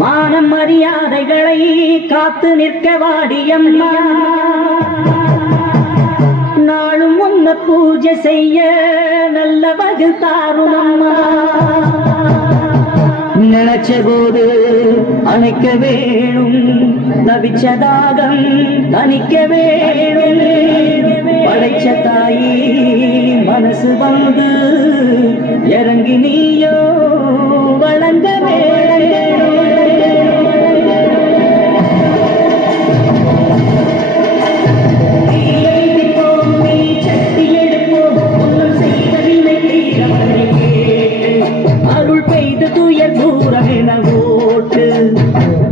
மானம் மரியாதைகளை காத்து நிற்க வாடியம்மா நாளும் உன்ன பூஜை செய்ய நல்ல பதில் தாரும் அம்மா நினைச்ச போது அணைக்க வேணும் தவிச்சதாகம் தணிக்க வேணும் படைச்ச தாயி மனசு வந்து இறங்கி நீயோ வழங்க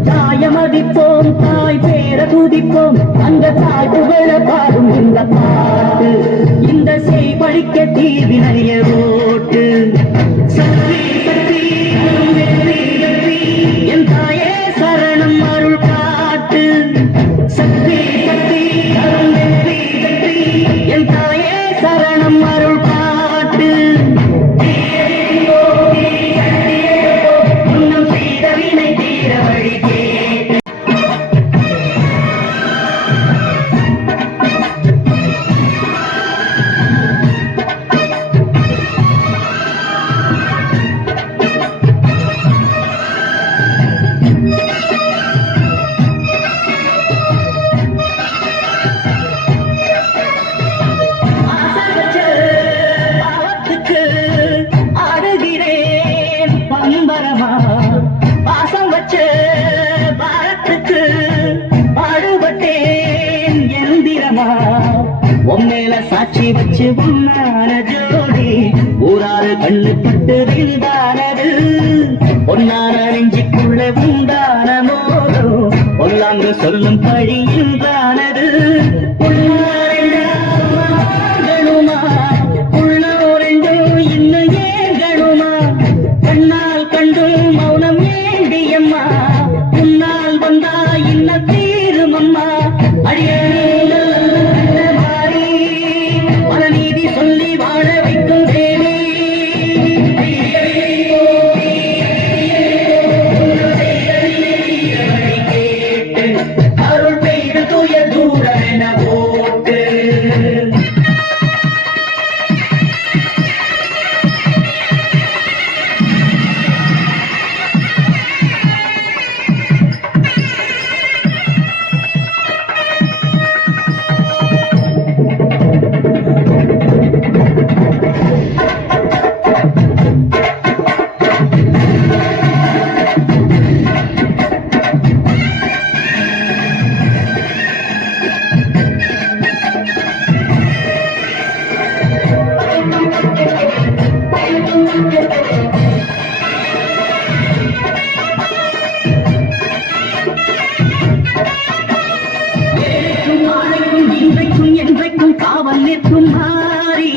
தாயமதிப்போம் தாய் பேர துதிப்போம் அந்த தாய் புகழ பாடும் இந்த பாட்டு இந்த செய் பழிக்க தீவினைய ஓட்டு சக்தி சக்தி வெற்றி என் தாயே சரணம் அருள் காட்டு சக்தி சக்தி வெற்றி என் தாயே சரணம் அருள் காட்டு பாசம் வச்ச பாரத்துக்கு பாடுபட்டேன் எந்திரமா உம்மேல சாட்சி வச்சு உன்னான ஜோடி ஊராறு கண்ணு பட்டு விழுந்தானது பொன்னான நெஞ்சிக்குள்ள உண்டான மோதோ பொல்லாங்கு சொல்லும் பழியின்றானது காவல் நிற்கும் மாறி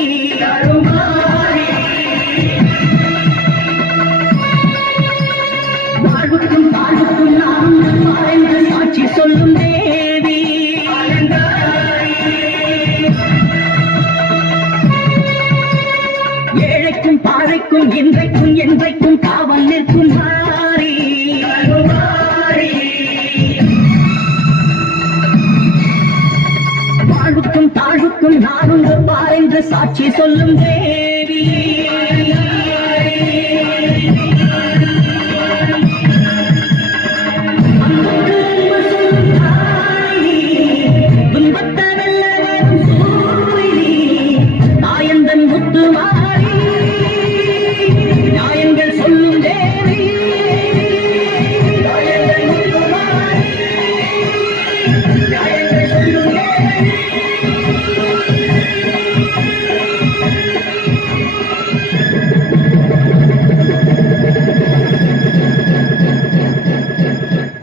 வாழ்வுக்கும் வாழ்வுக்கும் நாம் மறைந்து சாட்சி சொல்லும் தேவி ஏழைக்கும் பாழைக்கும் இன்றைக்கும் என்றைக்கும் காவல் நிற்கும் மாறி வாழ்வுக்கும் தாழ்வுக்கும் நான் உங்கள் பார் என்று சாட்சி சொல்லும்